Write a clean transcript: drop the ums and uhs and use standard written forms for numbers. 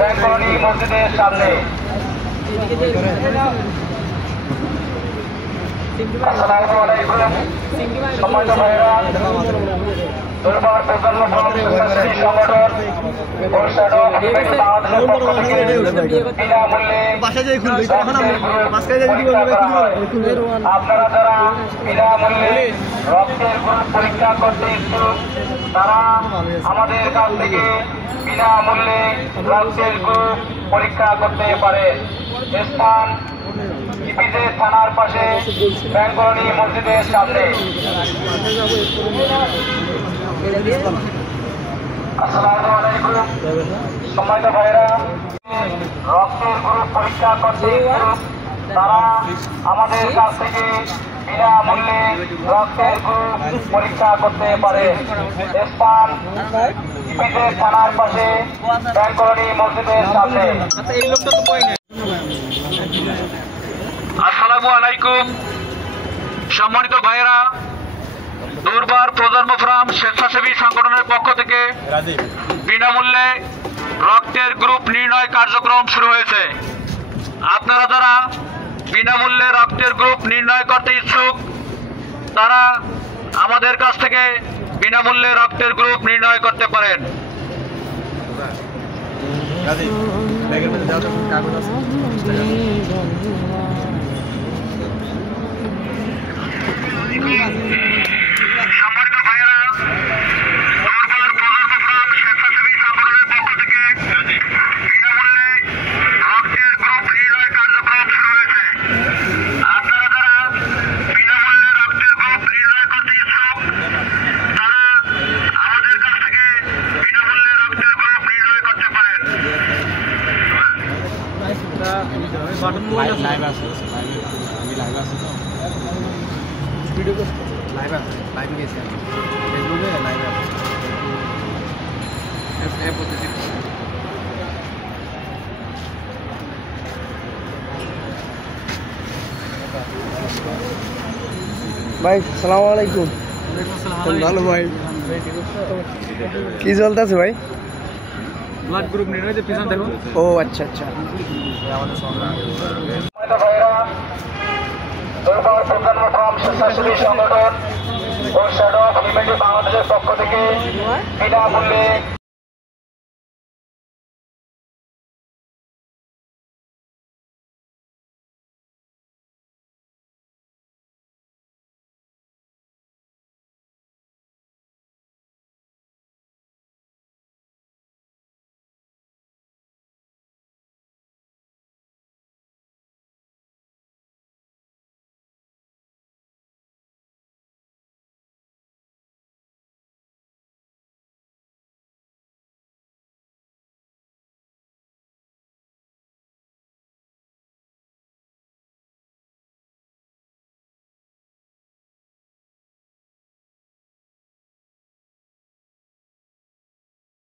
ব্যাংকনি মসজিদের সামনে। আসসালামু আলাইকুম সম্মানিত ভাইরা, দুর্বার প্রজন্ম স্বেচ্ছাসেবী সংগঠন আপনারা যারা বিনামূল্যে রক্তের গ্রুপ পরীক্ষা করতে ইচ্ছুক তারা আমাদের কাছ থেকে বিনামূল্যে রক্তের গ্রুপ পরীক্ষা করতে পারে। স্থান ইপিজেড থানার পাশে ব্যাংকনি মসজিদের সামনে। আসসালামু আলাইকুম সম্মানিত ভাইরা, রক্তের গ্রুপ পরীক্ষা করতে তারা আমাদের কাছ থেকে বিনামূল্যে রক্তের গ্রুপ পরীক্ষা করতে পারে। স্থান ইপিজেড থানার পাশে ব্যাংকনি মসজিদের সামনে। আসসালামু আলাইকুম সম্মানিত ভাইয়েরা, দুর্বার প্রজন্ম ফোরাম স্বেচ্ছাসেবী সংগঠনের পক্ষ থেকে বিনামূল্যে রক্তের গ্রুপ নির্ণয় কার্যক্রম শুরু হয়েছে। আপনারা যারা বিনামূল্যে রক্তের গ্রুপ নির্ণয় করতে ইচ্ছুক তারা আমাদের কাছ থেকে বিনামূল্যে রক্তের গ্রুপ নির্ণয় করতে পারেন। সম্মানিত ভাইয়েরা, দুর্বার প্রজন্ম ফোরাম স্বেচ্ছাসেবী সংগঠনের পক্ষ থেকে বিনামূল্যে রক্তের গ্রুপ নির্ণয় কার্যক্রম শুরু হয়েছে। আপনারা যারা বিনামূল্যে রক্তের গ্রুপ নির্ণয় করতে ইচ্ছুক তারা আমাদের কাছ থেকে বিনামূল্যে রক্তের গ্রুপ নির্ণয় করতে পারেন। ভাই আসসালামু আলাইকুম। ভালো ভাই, কি চলতেছে ভাই? ব্লাড গ্রুপ নির্ণয় পিছন দেখুন। ও আচ্ছা আচ্ছা। দুর্বার প্রজন্ম ফোরাম স্বেচ্ছাসেবী সংগঠন ও শ্যাডো বাংলাদেশের পক্ষ থেকে বিনামূল্যে